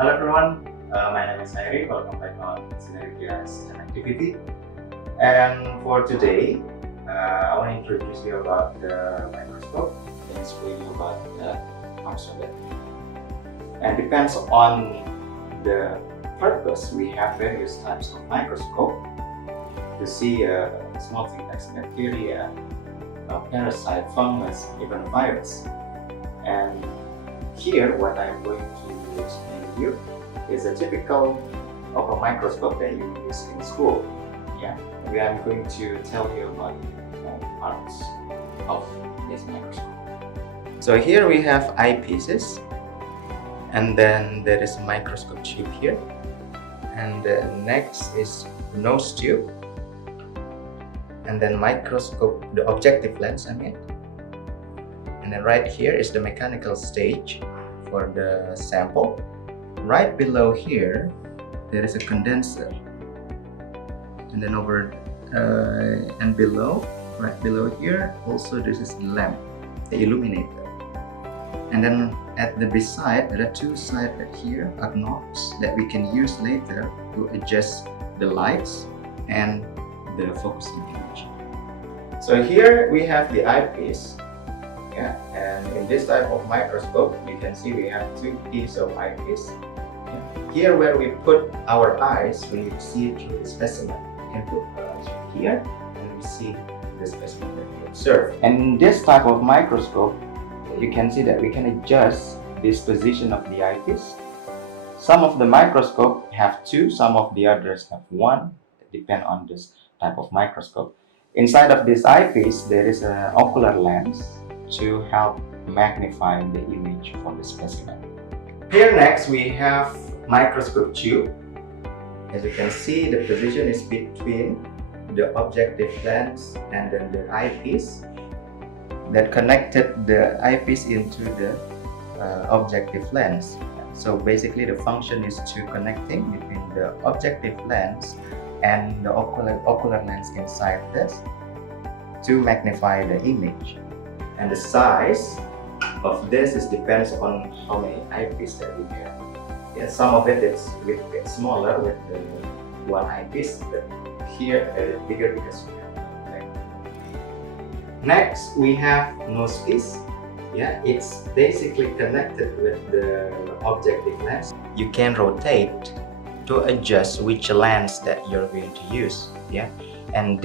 Hello everyone, my name is Harry. Welcome back on Sinergia's activity. And for today, I want to introduce you about the microscope and explain you about the parts of it. And depends on the purpose, we have various types of microscope to see small things like bacteria, parasite, fungus, even virus. And here, what I'm going to explain to you is a typical of a microscope that you use in school. Yeah, I'm going to tell you about parts of this microscope. So here we have eyepieces, and then there is a microscope tube here, and then next is nose tube, and then microscope, the objective lens, and then right here is the mechanical stage for the sample. Right below here, there is a condenser, and then and below, right below here, also this is the lamp, the illuminator. And then at the beside, there are two sides right here are knobs that we can use later to adjust the lights and the focusing image. So here we have the eyepiece. Yeah, and in this type of microscope, you can see we have two pieces of eyepiece. Yeah. Here where we put our eyes, when you see through the specimen, you can put here, and we see the specimen that we observe. And in this type of microscope, you can see that we can adjust this position of the eyepiece. Some of the microscope have two, some of the others have one. It depends on this type of microscope. Inside of this eyepiece, there is an ocular lens to help magnify the image from the specimen. Here next we have microscope tube. As you can see, the position is between the objective lens and then the eyepiece that connected the eyepiece into the objective lens. So basically the function is to connecting between the objective lens and the ocular lens inside this to magnify the image. And the size of this depends on how many eyepiece that we have. Yeah, some of it is a bit smaller with the one eyepiece, but here it is bigger because we have Next we have nose piece. Yeah, it's basically connected with the objective lens. You can rotate to adjust which lens that you're going to use. Yeah, and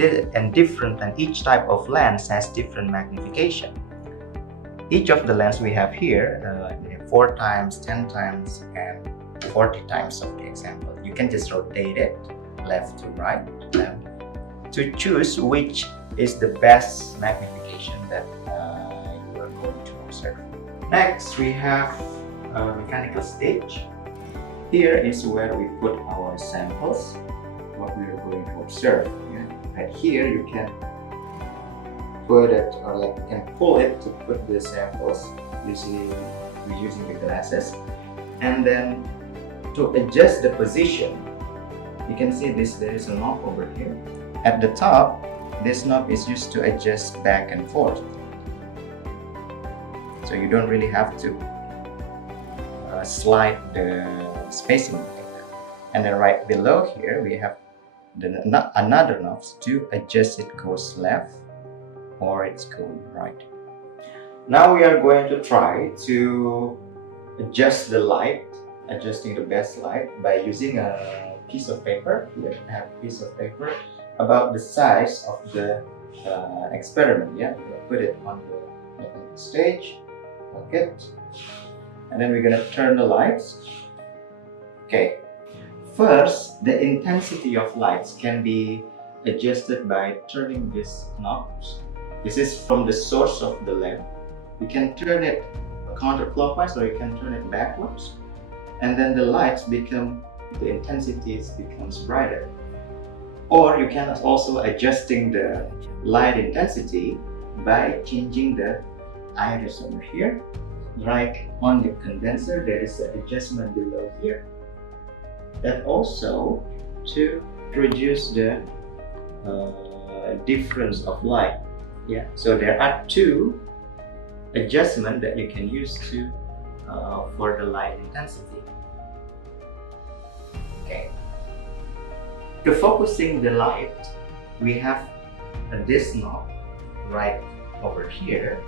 each type of lens has different magnification. Each of the lens we have here, 4 times, 10 times, and 40 times of the example. You can just rotate it left to right to choose which is the best magnification that you are going to observe. Next, we have a mechanical stage. Here is where we put our samples, what we are going to observe. Yeah? Right here, you can put it, or like you can pull it to put the samples using the glasses. And then to adjust the position, you can see there is a knob over here. At the top, this knob is used to adjust back and forth. So you don't really have to slide the specimen like that. And then right below here, we have another knob to adjust it goes left or it's going right. Now we are going to try to adjust the light, adjusting the best light by using a piece of paper. Here I have a piece of paper about the size of the experiment. Yeah, we're gonna put it on the stage, bucket, and then we're gonna turn the lights. Okay, first the intensity of lights can be adjusted by turning these knobs. This is from the source of the lamp. You can turn it counterclockwise or you can turn it backwards, and then the lights become, the intensities becomes brighter. Or you can also adjusting the light intensity by changing the iris over here. Right on the condenser, there is an adjustment below here that also to reduce the difference of light. Yeah, so there are two adjustments that you can use to for the light intensity. Okay. To focusing the light, we have this knob right over here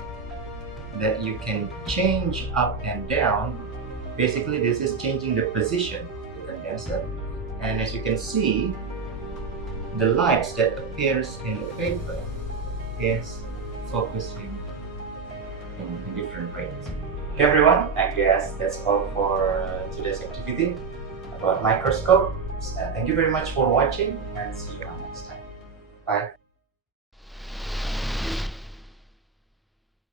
that you can change up and down. Basically, this is changing the position of the condenser. And as you can see, the lights that appears in the paper is focusing in different rates. Okay everyone, I guess that's all for today's activity about microscopes. Thank you very much for watching and see you next time. Bye.